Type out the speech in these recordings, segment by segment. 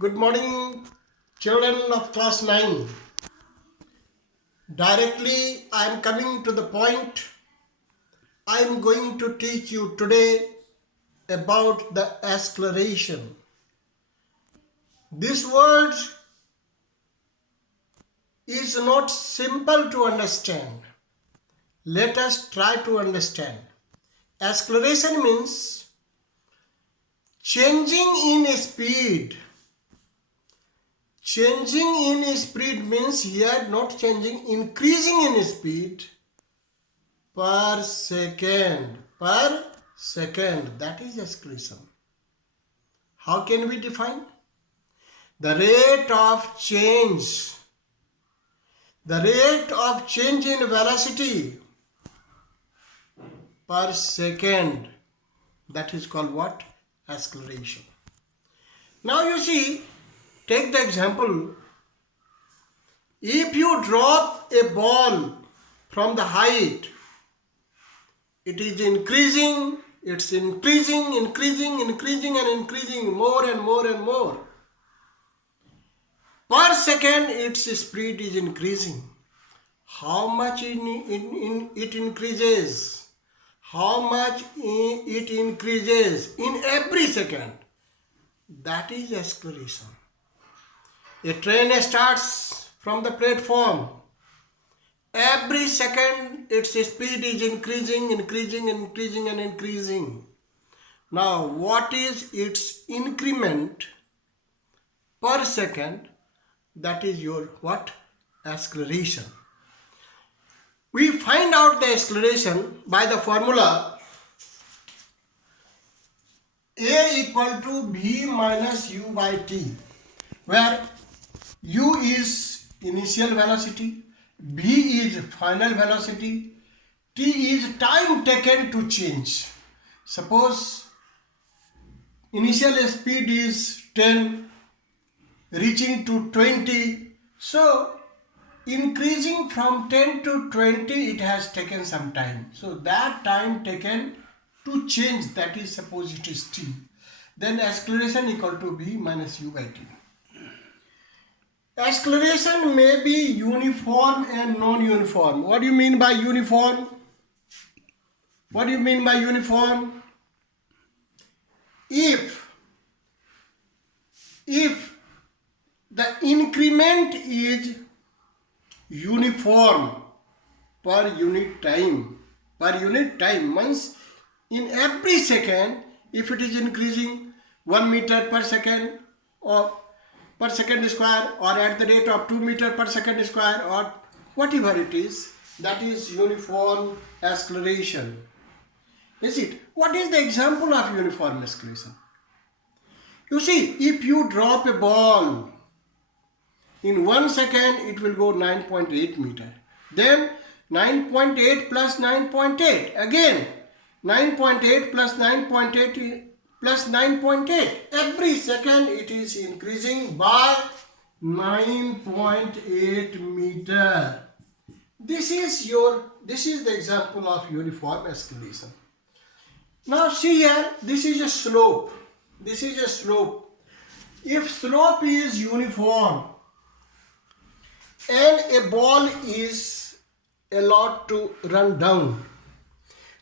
Good morning, children of class 9. Directly, I am coming to the point. I am going to teach you today about the acceleration. This word is not simple to understand. Let us try to understand. Acceleration means changing in speed. Changing in speed means here not changing, increasing in speed per second. That is acceleration. How can we define? The rate of change. The rate of change in velocity per second. That is called what? Acceleration. Now you see, take the example. If you drop a ball from the height, it is increasing, it's increasing more and more. Per second, its speed is increasing. How much it increases? How much it increases in every second? That is acceleration. A train starts from the platform. Every second, its speed is increasing. Now, what is its increment per second? That is your what? Acceleration. We find out the acceleration by the formula A equal to V minus U by T, where U is initial velocity, V is final velocity, T is time taken to change. Suppose initial speed is 10, reaching to 20. So increasing from 10 to 20, it has taken some time. So that time taken to change, that is, suppose it is T. Then acceleration equal to V minus U by T. Acceleration may be uniform and non-uniform. What do you mean by uniform? What do you mean by uniform? If the increment is uniform per unit time means in every second, if it is increasing 1 meter per second or per second square, or at the rate of 2 meter per second square, or whatever it is, that is uniform acceleration. Is it? What is the example of uniform acceleration? You see, if you drop a ball, in 1 second it will go 9.8 meter. Then 9.8 plus 9.8. Again 9.8 plus 9.8 plus 9.8. Every second it is increasing by 9.8 meter. This is the example of uniform acceleration. Now see here, this is a slope. If slope is uniform and a ball is allowed to run down,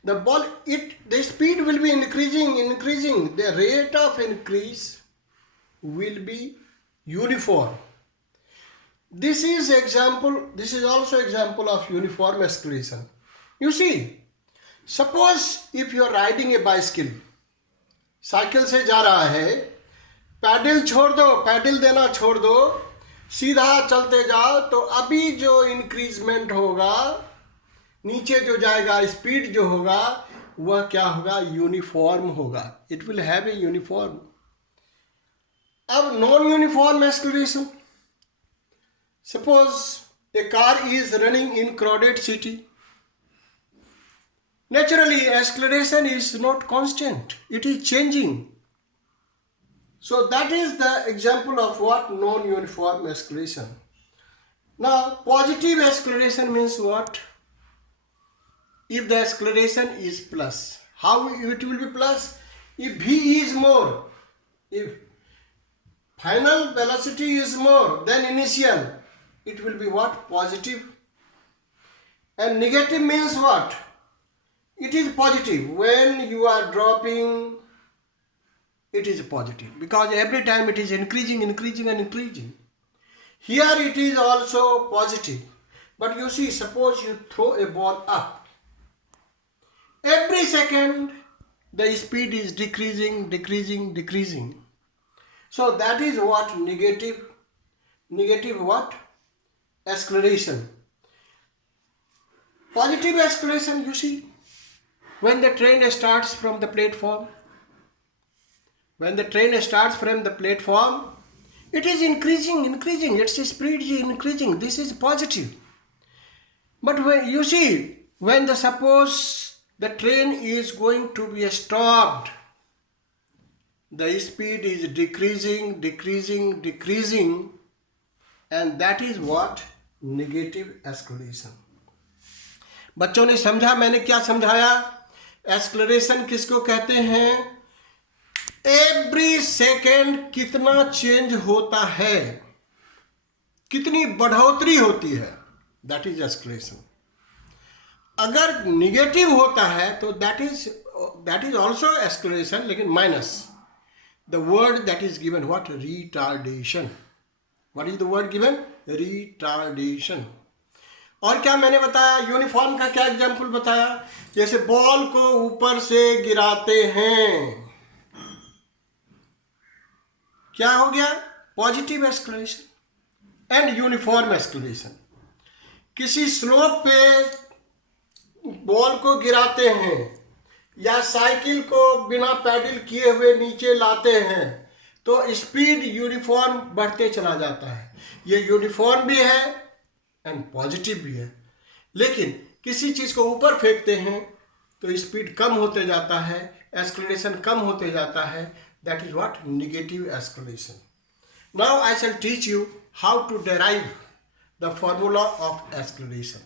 the speed will be increasing. The rate of increase will be uniform. This is also example of uniform acceleration. You see, suppose if you are riding a bicycle, cycle से जा रहा है, pedal देना छोड़ दो, सीधा चलते जाओ, तो अभी जो इंक्रीजमेंट होगा, नीचे जो जाएगा, स्पीड जो होगा, वह क्या होगा? यूनिफॉर्म होगा. It will have a uniform. अब non uniform acceleration, suppose a car is running in crowded city. Naturally, acceleration is not constant. It is changing. So that is the example of what? Non-uniform acceleration. Now, positive acceleration means what? If the acceleration is plus. How it will be plus? If V is more. If final velocity is more than initial, it will be what? Positive. And negative means what? It is positive. When you are dropping, it is positive, because every time it is increasing and increasing. Here it is also positive. But you see, suppose you throw a ball up. Every second the speed is decreasing. So that is what? Negative what? Acceleration. Positive acceleration, you see, when the train starts from the platform. When the train starts from the platform, it is increasing. Its speed is increasing. This is positive. But when you see, when suppose the train is going to be stopped, the speed is decreasing, and that is what? Negative acceleration. बच्चों ने समझा मैंने क्या समझाया? Acceleration किसको कहते हैं? Every second कितना चेंज होता है, कितनी बढ़ोतरी होती है, दैट इज एक्सेलरेशन. अगर निगेटिव होता है तो दैट इज ऑल्सो एक्सेलरेशन, लेकिन minus. The word that is given what? Retardation. What is the word given? Retardation. और क्या मैंने बताया? यूनिफॉर्म का क्या एग्जाम्पल बताया? जैसे बॉल को ऊपर से गिराते हैं, क्या हो गया? Positive acceleration and uniform acceleration. किसी स्लोप पे बॉल को गिराते हैं या साइकिल को बिना पैडल किए हुए नीचे लाते हैं तो स्पीड यूनिफॉर्म बढ़ते चला जाता है. ये यूनिफॉर्म भी है एंड पॉजिटिव भी है. लेकिन किसी चीज़ को ऊपर फेंकते हैं तो स्पीड कम होते जाता है, एक्सेलरेशन कम होते जाता है. That is what? Negative acceleration. Now I shall teach you how to derive the formula of acceleration.